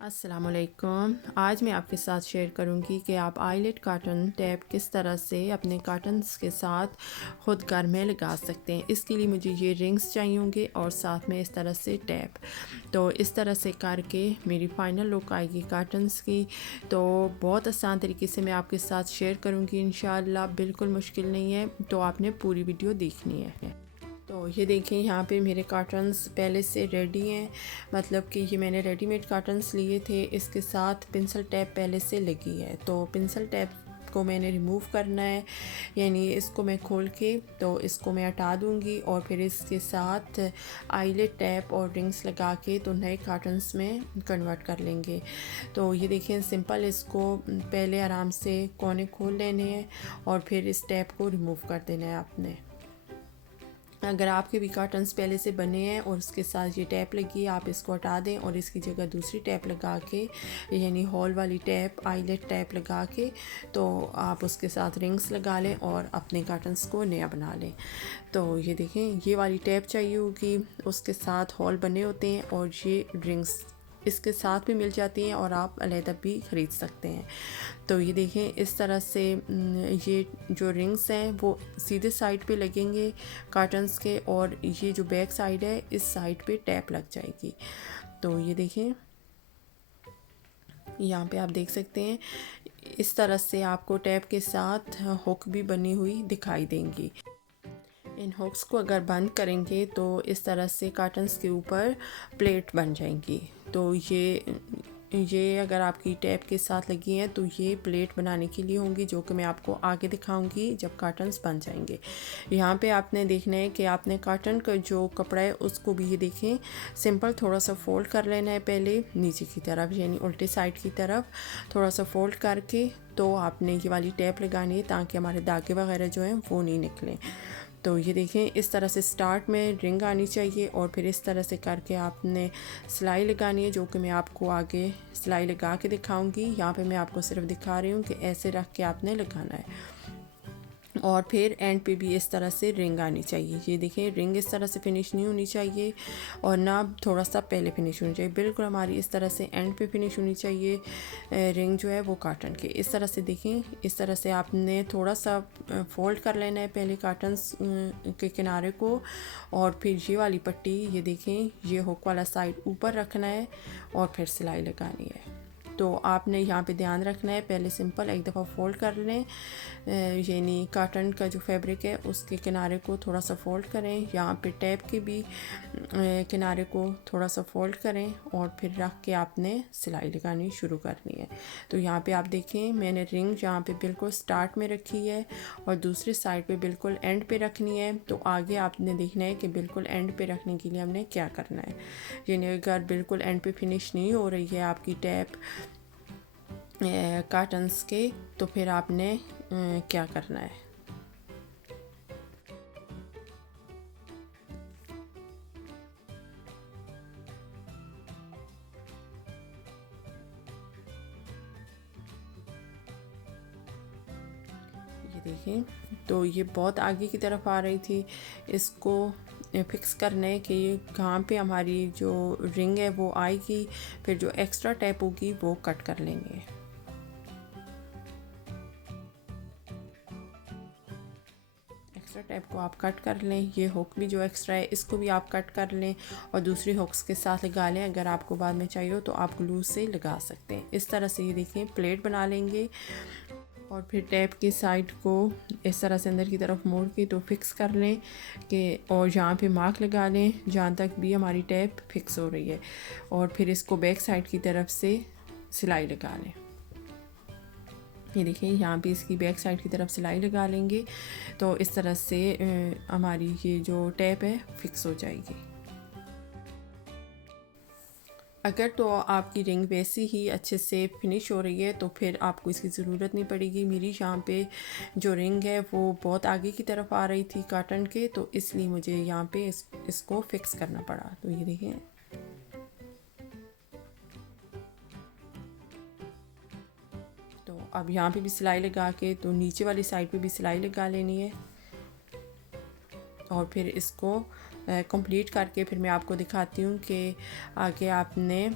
अस्सलामुअलैकुम। आज मैं आपके साथ शेयर करूंगी कि आप आईलेट काटन टैप किस तरह से अपने काटन्स के साथ ख़ुद घर में लगा सकते हैं। इसके लिए मुझे ये रिंग्स चाहिए होंगे और साथ में इस तरह से टैप। तो इस तरह से करके मेरी फ़ाइनल लुक आएगी काटन्स की। तो बहुत आसान तरीके से मैं आपके साथ शेयर करूँगी इंशाअल्लाह, बिल्कुल मुश्किल नहीं है। तो आपने पूरी वीडियो देखनी है। तो ये देखें, यहाँ पे मेरे कार्टन्स पहले से रेडी हैं, मतलब कि ये मैंने रेडीमेड कार्टन्स लिए थे। इसके साथ पेंसिल टैप पहले से लगी है। तो पेंसिल टैप को मैंने रिमूव करना है, यानी इसको मैं खोल के तो इसको मैं हटा दूँगी और फिर इसके साथ आईलेट टैप और रिंग्स लगा के तो नए कार्टन्स में कन्वर्ट कर लेंगे। तो ये देखें, सिंपल इसको पहले आराम से कोने खोल लेने हैं और फिर इस टैप को रिमूव कर देना है आपने। अगर आपके भी कार्टन्स पहले से बने हैं और उसके साथ ये टैप लगी है, आप इसको हटा दें और इसकी जगह दूसरी टैप लगा के, यानी हॉल वाली टैप, आईलेट टैप लगा के तो आप उसके साथ रिंग्स लगा लें और अपने कार्टन्स को नया बना लें। तो ये देखें, ये वाली टैप चाहिए होगी, उसके साथ हॉल बने होते हैं और ये रिंग्स इसके साथ भी मिल जाती हैं और आप अलहदा भी ख़रीद सकते हैं। तो ये देखें, इस तरह से ये जो रिंग्स हैं वो सीधे साइड पे लगेंगे कार्टन्स के और ये जो बैक साइड है इस साइड पे टैप लग जाएगी। तो ये देखें, यहाँ पे आप देख सकते हैं इस तरह से आपको टैप के साथ हुक भी बनी हुई दिखाई देंगी। इन हुक्स को अगर बंद करेंगे तो इस तरह से कार्टन्स के ऊपर प्लेट बन जाएंगी। तो ये अगर आपकी टैप के साथ लगी हैं तो ये प्लेट बनाने के लिए होंगी, जो कि मैं आपको आगे दिखाऊंगी जब कार्टन्स बन जाएंगे। यहाँ पे आपने देखना है कि आपने कार्टन का जो कपड़ा है उसको भी ये देखें सिंपल थोड़ा सा फोल्ड कर लेना है, पहले नीचे की तरफ यानी उल्टे साइड की तरफ थोड़ा सा फोल्ड करके तो आपने ये वाली टैप लगानी है ताकि हमारे धागे वगैरह जो हैं वो नहीं निकलें। तो ये देखें, इस तरह से स्टार्ट में रिंग आनी चाहिए और फिर इस तरह से करके आपने सिलाई लगानी है, जो कि मैं आपको आगे सिलाई लगा के दिखाऊंगी। यहाँ पे मैं आपको सिर्फ दिखा रही हूँ कि ऐसे रख के आपने लगाना है और फिर एंड पे भी इस तरह से रिंग आनी चाहिए। ये देखें, रिंग इस तरह से फिनिश नहीं होनी चाहिए और ना थोड़ा सा पहले फिनिश होनी चाहिए, बिल्कुल हमारी इस तरह से एंड पे फिनिश होनी चाहिए रिंग जो है वो कार्टन के। इस तरह से देखें, इस तरह से आपने थोड़ा सा फोल्ड कर लेना है पहले कार्टन्स के किनारे को और फिर ये वाली पट्टी ये देखें, ये हुक वाला साइड ऊपर रखना है और फिर सिलाई लगानी है। तो आपने यहाँ पे ध्यान रखना है, पहले सिंपल एक दफ़ा फोल्ड कर लें, यानी काटन का जो फैब्रिक है उसके किनारे को थोड़ा सा फोल्ड करें, यहाँ पे टैप के भी किनारे को थोड़ा सा फोल्ड करें और फिर रख के आपने सिलाई लगानी शुरू करनी है। तो यहाँ पे आप देखें, मैंने रिंग यहाँ पे बिल्कुल स्टार्ट में रखी है और दूसरी साइड पे बिल्कुल एंड पे रखनी है। तो आगे आपने देखना है कि बिल्कुल एंड पे रखने के लिए हमने क्या करना है, यानी अगर बिल्कुल एंड पे फिनिश नहीं हो रही है आपकी टैप कार्टन्स के तो फिर आपने क्या करना है। ये देखें, तो ये बहुत आगे की तरफ आ रही थी, इसको फिक्स करना है कि ये कहाँ पे हमारी जो रिंग है वो आएगी, फिर जो एक्स्ट्रा टैप होगी वो कट कर लेंगे। एक्स्ट्रा टैप को आप कट कर लें, ये हुक भी जो एक्स्ट्रा है इसको भी आप कट कर लें और दूसरी हुक्स के साथ लगा लें। अगर आपको बाद में चाहिए हो तो आप ग्लू से लगा सकते हैं। इस तरह से ये देखें प्लेट बना लेंगे और फिर टैप की साइड को इस तरह से अंदर की तरफ मोड़ के तो फिक्स कर लें कि और यहाँ पे मार्क लगा लें जहाँ तक भी हमारी टैप फिक्स हो रही है और फिर इसको बैक साइड की तरफ से सिलाई लगा लें। ये देखिए, यहाँ पे इसकी बैक साइड की तरफ सिलाई लगा लेंगे तो इस तरह से हमारी ये जो टैप है फिक्स हो जाएगी। अगर तो आपकी रिंग वैसी ही अच्छे से फिनिश हो रही है तो फिर आपको इसकी ज़रूरत नहीं पड़ेगी। मेरी यहाँ पे जो रिंग है वो बहुत आगे की तरफ आ रही थी काटन के, तो इसलिए मुझे यहाँ पे इसको फिक्स करना पड़ा। तो ये देखिए, तो अब यहाँ पे भी सिलाई लगा के तो नीचे वाली साइड पे भी सिलाई लगा लेनी है और फिर इसको कंप्लीट करके फिर मैं आपको दिखाती हूँ कि आगे आपने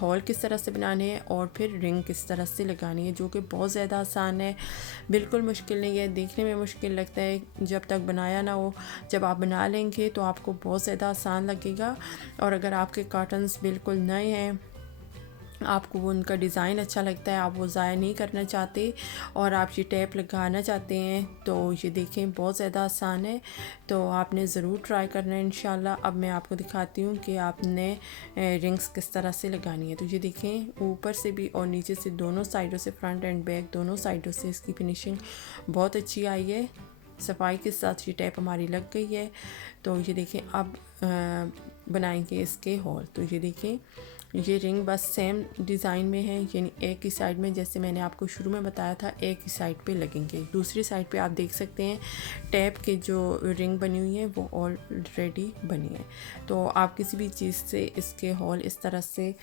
हॉल किस तरह से बनाने हैं और फिर रिंग किस तरह से लगानी है, जो कि बहुत ज़्यादा आसान है, बिल्कुल मुश्किल नहीं है। देखने में मुश्किल लगता है जब तक बनाया ना हो, जब आप बना लेंगे तो आपको बहुत ज़्यादा आसान लगेगा। और अगर आपके कर्टन्स बिल्कुल नए हैं, आपको वो उनका डिज़ाइन अच्छा लगता है, आप वो ज़ाया नहीं करना चाहते और आप ये टैप लगाना चाहते हैं, तो ये देखें बहुत ज़्यादा आसान है, तो आपने ज़रूर ट्राई करना है इंशाल्लाह। अब मैं आपको दिखाती हूँ कि आपने रिंग्स किस तरह से लगानी है। तो ये देखें ऊपर से भी और नीचे से दोनों साइडों से, फ्रंट एंड बैक दोनों साइडों से इसकी फिनिशिंग बहुत अच्छी आई है। सफाई के साथ ये टैप हमारी लग गई है। तो ये देखें अब बनाएंगे इसके हॉल। तो ये देखें ये रिंग बस सेम डिज़ाइन में है, यानी एक ही साइड में, जैसे मैंने आपको शुरू में बताया था, एक ही साइड पे लगेंगे। दूसरी साइड पे आप देख सकते हैं टैप के जो रिंग बनी हुई है वो ऑलरेडी बनी है। तो आप किसी भी चीज़ से इसके हॉल इस तरह से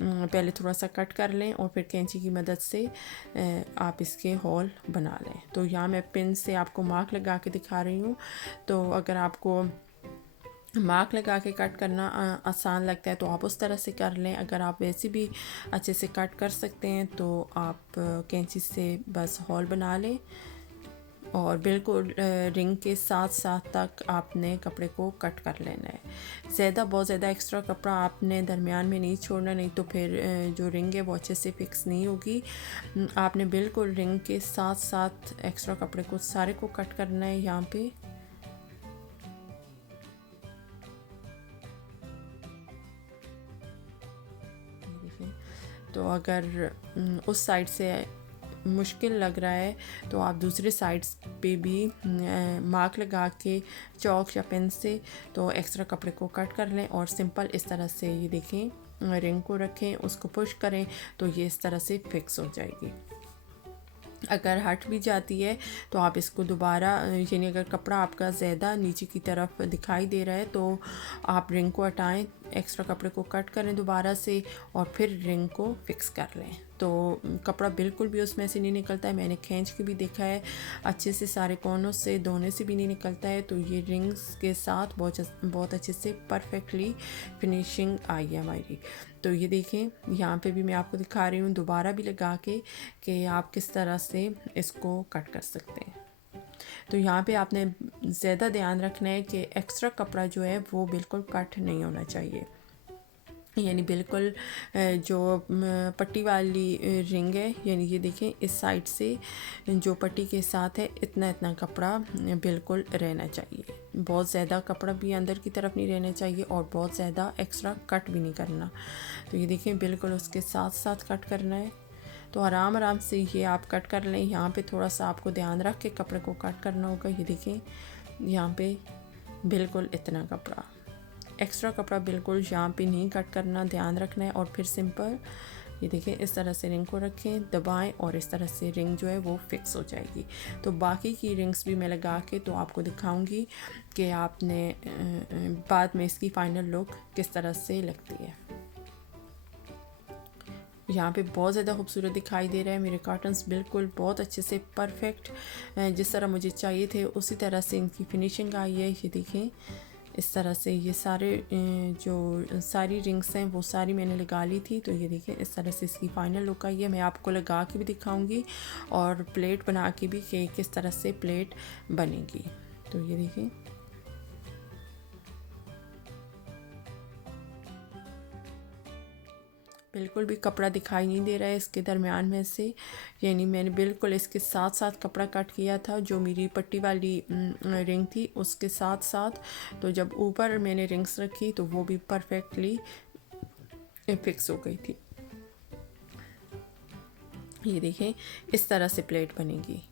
पहले थोड़ा सा कट कर लें और फिर कैंची की मदद से आप इसके हॉल बना लें। तो यहाँ मैं पिन से आपको मार्क लगा के दिखा रही हूँ। तो अगर आपको मार्क लगा के कट करना आसान लगता है तो आप उस तरह से कर लें। अगर आप वैसे भी अच्छे से कट कर सकते हैं तो आप कैंची से बस हॉल बना लें और बिल्कुल रिंग के साथ साथ तक आपने कपड़े को कट कर लेना है। बहुत ज़्यादा एक्स्ट्रा कपड़ा आपने दरमियान में नहीं छोड़ना, नहीं तो फिर जो रिंग है वो अच्छे से फिक्स नहीं होगी। आपने बिल्कुल रिंग के साथ साथ एक्स्ट्रा कपड़े को सारे को कट करना है यहाँ पे। तो अगर उस साइड से मुश्किल लग रहा है तो आप दूसरे साइड्स पे भी मार्क लगा के चौक या पेन से तो एक्स्ट्रा कपड़े को कट कर लें और सिंपल इस तरह से ये देखें रिंग को रखें, उसको पुश करें तो ये इस तरह से फिक्स हो जाएगी। अगर हट भी जाती है तो आप इसको दोबारा, यानी अगर कपड़ा आपका ज़्यादा नीचे की तरफ दिखाई दे रहा है तो आप रिंग को हटाएं, एक्स्ट्रा कपड़े को कट करें दोबारा से और फिर रिंग को फिक्स कर लें। तो कपड़ा बिल्कुल भी उसमें से नहीं निकलता है, मैंने खींच के भी देखा है, अच्छे से सारे कोनों से धोने से भी नहीं निकलता है। तो ये रिंग्स के साथ बहुत अच्छे से परफेक्टली फिनिशिंग आई है हमारी। तो ये देखें यहाँ पे भी मैं आपको दिखा रही हूँ दोबारा भी लगा के कि आप किस तरह से इसको कट कर सकते हैं। तो यहाँ पे आपने ज़्यादा ध्यान रखना है कि एक्स्ट्रा कपड़ा जो है वो बिल्कुल कट नहीं होना चाहिए, यानी बिल्कुल जो पट्टी वाली रिंग है, यानी ये देखें इस साइड से जो पट्टी के साथ है इतना कपड़ा बिल्कुल रहना चाहिए। बहुत ज़्यादा कपड़ा भी अंदर की तरफ नहीं रहना चाहिए और बहुत ज़्यादा एक्स्ट्रा कट भी नहीं करना। तो ये देखें बिल्कुल उसके साथ साथ कट करना है। तो आराम से ये आप कट कर लें। यहाँ पे थोड़ा सा आपको ध्यान रख के कपड़े को कट करना होगा। ये देखें यहाँ पे बिल्कुल इतना कपड़ा, एक्स्ट्रा कपड़ा बिल्कुल यहाँ पे नहीं कट करना, ध्यान रखना है। और फिर सिंपल ये देखें इस तरह से रिंग को रखें, दबाएं और इस तरह से रिंग जो है वो फिक्स हो जाएगी। तो बाकी की रिंग्स भी मैं लगा के तो आपको दिखाऊंगी कि आपने बाद में इसकी फ़ाइनल लुक किस तरह से लगती है। यहाँ पे बहुत ज़्यादा खूबसूरत दिखाई दे रहा है। मेरे कर्टन्स बिल्कुल बहुत अच्छे से परफेक्ट जिस तरह मुझे चाहिए थे उसी तरह से इनकी फिनिशिंग आई है। ये देखें इस तरह से ये सारे जो सारी रिंग्स हैं वो सारी मैंने लगा ली थी। तो ये देखें इस तरह से इसकी फ़ाइनल लुक आई है। मैं आपको लगा के भी दिखाऊंगी और प्लेट बना के भी कि किस तरह से प्लेट बनेगी। तो ये देखें बिल्कुल भी कपड़ा दिखाई नहीं दे रहा है इसके दरमियान में से, यानी मैंने बिल्कुल इसके साथ साथ कपड़ा कट किया था। जो मेरी पट्टी वाली रिंग थी उसके साथ साथ, तो जब ऊपर मैंने रिंग्स रखी तो वो भी परफेक्टली फिक्स हो गई थी। ये देखें इस तरह से प्लेट बनेगी।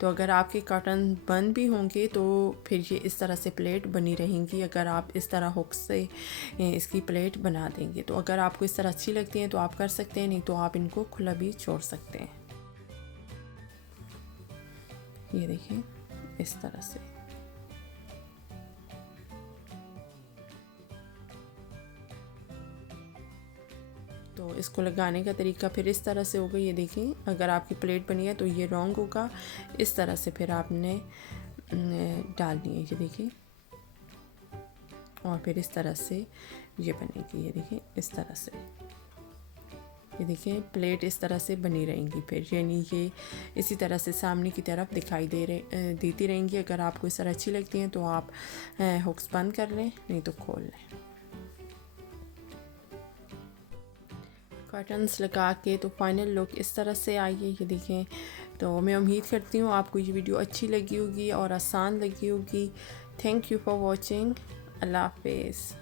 तो अगर आपके कर्टन बंद भी होंगे तो फिर ये इस तरह से प्लेट बनी रहेंगी अगर आप इस तरह हुक से इसकी प्लेट बना देंगे। तो अगर आपको इस तरह अच्छी लगती हैं तो आप कर सकते हैं, नहीं तो आप इनको खुला भी छोड़ सकते हैं। ये देखिए इस तरह से। तो इसको लगाने का तरीका फिर इस तरह से होगा। ये देखें अगर आपकी प्लेट बनी है तो ये रॉन्ग होगा, इस तरह से फिर आपने डालनी है। ये देखिए और फिर इस तरह से ये बनेगी। ये देखिए इस तरह से, ये देखिए प्लेट इस तरह से बनी रहेंगी फिर, यानी ये इसी तरह से सामने की तरफ दिखाई देती रहेंगी। अगर आपको इस तरह अच्छी लगती हैं तो आप हुक्स बंद कर लें, नहीं तो खोल लें। कर्टन्स लगा के तो फाइनल लुक इस तरह से आई है, ये देखें। तो मैं उम्मीद करती हूँ आपको ये वीडियो अच्छी लगी होगी और आसान लगी होगी। Thank you for watching. अल्लाह हाफिज़।